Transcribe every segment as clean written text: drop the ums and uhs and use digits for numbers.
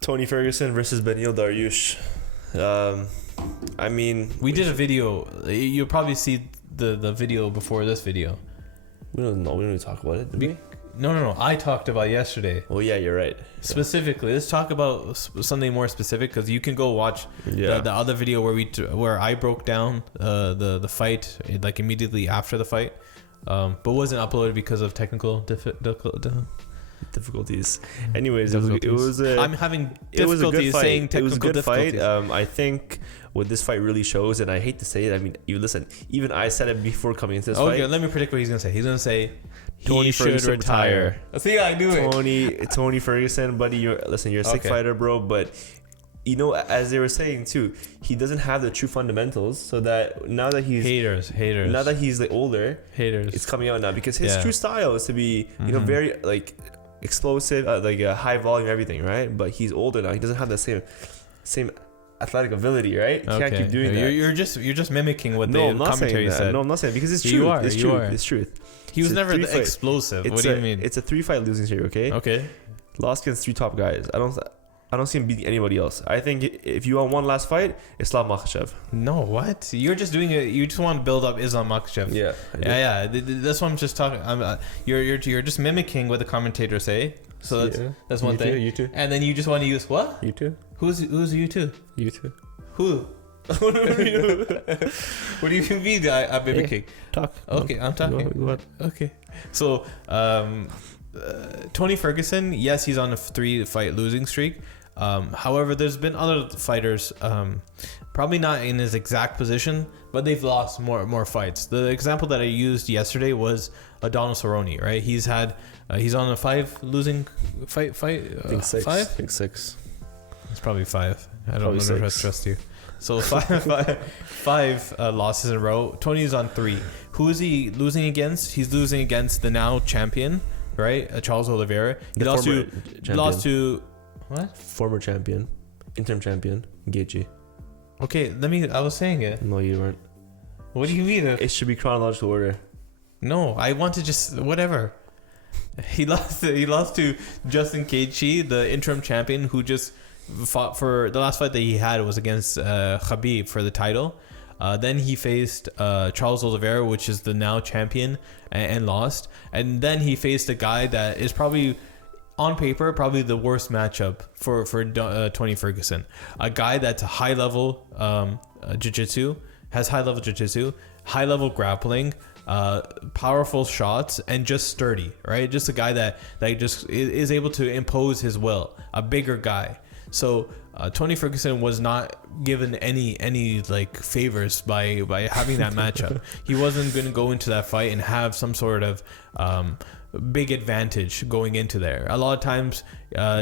Tony Ferguson versus Beneil Dariush. I mean, we did a video. You'll probably see the video before this video. We don't need to talk about it, did we? No. I talked about yesterday. Oh yeah, you're right. Specifically, let's talk about something more specific, because you can go watch the other video where I broke down the fight like immediately after the fight, but wasn't uploaded because of technical difficulties. Anyways, difficulties. I'm having difficulties saying technical difficulties. I think what this fight really shows, and I hate to say it, I mean, even I said it before coming into this fight. Okay, let me predict what he's gonna say. He's gonna say Tony Ferguson should retire. See, I knew it. Tony Ferguson, buddy, you're a sick fighter, bro, but you know, as they were saying too, he doesn't have the true fundamentals. So that now that he's haters, now that he's like older, haters, it's coming out now, because his true style is to be, you know, very like explosive, high volume, everything, right? But he's older now. He doesn't have the same athletic ability, right? He can't keep doing that. You're just mimicking what the commentary said. No, I'm not saying, because it's true. It's truth. He was never explosive. What do you mean? It's a 3-fight losing streak, okay? Okay. Lost against 3 top guys. I don't see him beating anybody else. I think if you want one last fight, Islam Makhachev. No, what? You're just doing it. You just want to build up Islam Makhachev. Yeah. That's what I'm just talking. You're just mimicking what the commentators say. So that's one thing. You too. And then you just want to use what? You too. Who's you too? You too. Who? What do you mean? I'm mimicking. Talk. Okay, I'm talking. Go ahead. Okay. So, Tony Ferguson, yes, he's on a 3-fight losing streak. However, there's been other fighters, probably not in his exact position, but they've lost more fights. The example that I used yesterday was Donald Cerrone, right? He's on a 5 losing fight. I think 6. 5? I think 6. It's probably 5. I don't trust you. So five losses in a row. Tony's on 3. Who is he losing against? He's losing against the now champion, right? Charles Oliveira. He lost to what? Former champion, interim champion, Gaethje. Okay, I was saying it. No, you weren't. What do you mean? It should be chronological order. No, I want to just whatever. He lost to Justin Gaethje, the interim champion, who just fought for the last fight that he had was against Khabib for the title. Then he faced Charles Oliveira, which is the now champion, and lost. And then he faced a guy that is probably, on paper, probably the worst matchup for Tony Ferguson. A guy that's a high level jiu-jitsu, has high level jiu-jitsu, high level grappling, powerful shots, and just sturdy, right? Just a guy that just is able to impose his will. A bigger guy. So Tony Ferguson was not given any like favors by having that matchup. He wasn't going to go into that fight and have some sort of big advantage going into there. A lot of times,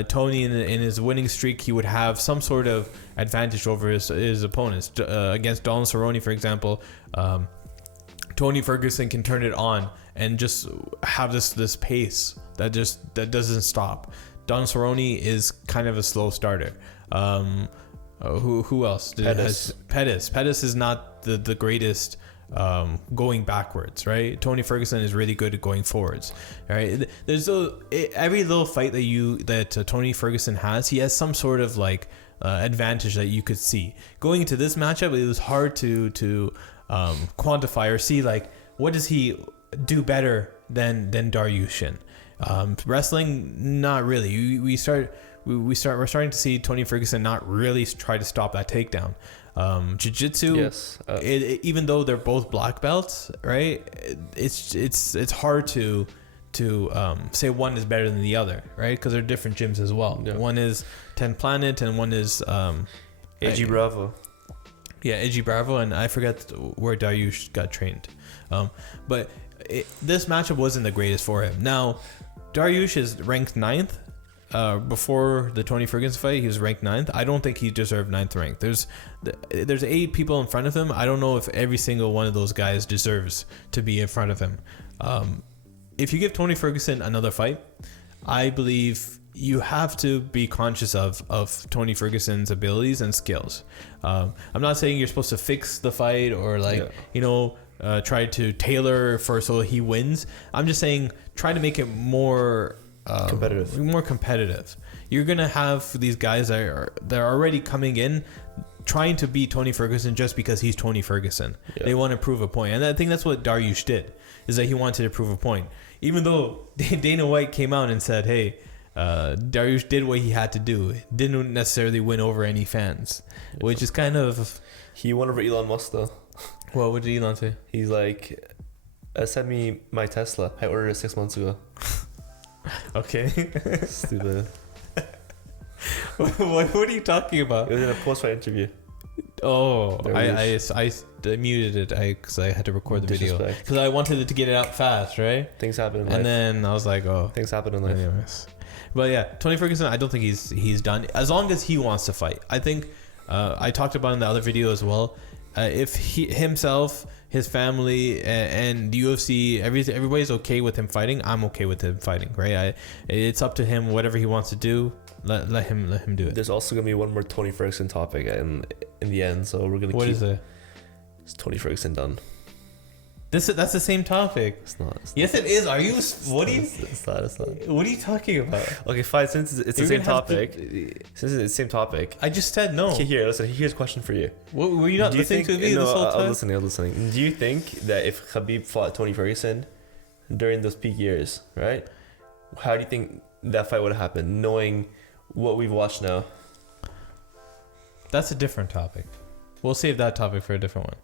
Tony in his winning streak, he would have some sort of advantage over his opponents. Against Donald Cerrone, for example, Tony Ferguson can turn it on and just have this pace that doesn't stop. Don Cerrone is kind of a slow starter. Who else? Pettis is not the greatest going backwards, right? Tony Ferguson is really good at going forwards, right? There's every little fight that Tony Ferguson has, he has some sort of like advantage that you could see. Going into this matchup, it was hard to quantify or see like what does he do better than Dariush. Wrestling, not really. We're starting to see Tony Ferguson not really try to stop that takedown. Jiu-jitsu, yes. Even though they're both black belts, right? It's hard to say one is better than the other, right? Because they're different gyms as well. Yeah. One is 10 Planet and one is AG Bravo. Yeah, AG Bravo, and I forget where Dariush got trained. But this matchup wasn't the greatest for him. Now, Dariush is ranked 9th. Before the Tony Ferguson fight, he was ranked 9th. I don't think he deserved 9th rank. There's 8 people in front of him. I don't know if every single one of those guys deserves to be in front of him. If you give Tony Ferguson another fight, I believe you have to be conscious of Tony Ferguson's abilities and skills. I'm not saying you're supposed to fix the fight or try to tailor so he wins. I'm just saying try to make it more competitive. you're gonna have these guys they're already coming in trying to beat Tony Ferguson just because he's Tony Ferguson. Yeah. They want to prove a point, and I think that's what Dariush did. Is that he wanted to prove a point, even though Dana White came out and said, "Hey, Dariush did what he had to do. Didn't necessarily win over any fans," which is kind of. He won over Elon Musk though. What did Elon say? He's like, "Send me my Tesla. I ordered it 6 months ago." Okay. Stupid. What are you talking about? It was in a post-fight interview. Oh, I muted it because I had to record the video because I wanted it to get it out fast, right? Things happen in life. And then I was like, oh, things happen in life. Anyways. But yeah, Tony Ferguson, I don't think he's done as long as he wants to fight. I think I talked about in the other video as well. If he himself, his family, and the UFC, everybody's okay with him fighting, I'm okay with him fighting, right? It's up to him. Whatever he wants to do, let him do it. There's also gonna be one more Tony Ferguson topic in the end, so we're gonna. What is it? Is Tony Ferguson done? That's the same topic. It's not. Yes, it is. Are you? What are you? It's not. What are you talking about? Okay, fine. Since it's the same topic. Since it's the same topic. I just said no. Okay, listen. Here's a question for you. What, were you not listening to me this whole time? I'm listening. Do you think that if Khabib fought Tony Ferguson during those peak years, right? How do you think that fight would have happened, knowing what we've watched now? That's a different topic. We'll save that topic for a different one.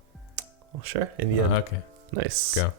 Well, sure. In the end. Okay. Nice. Go.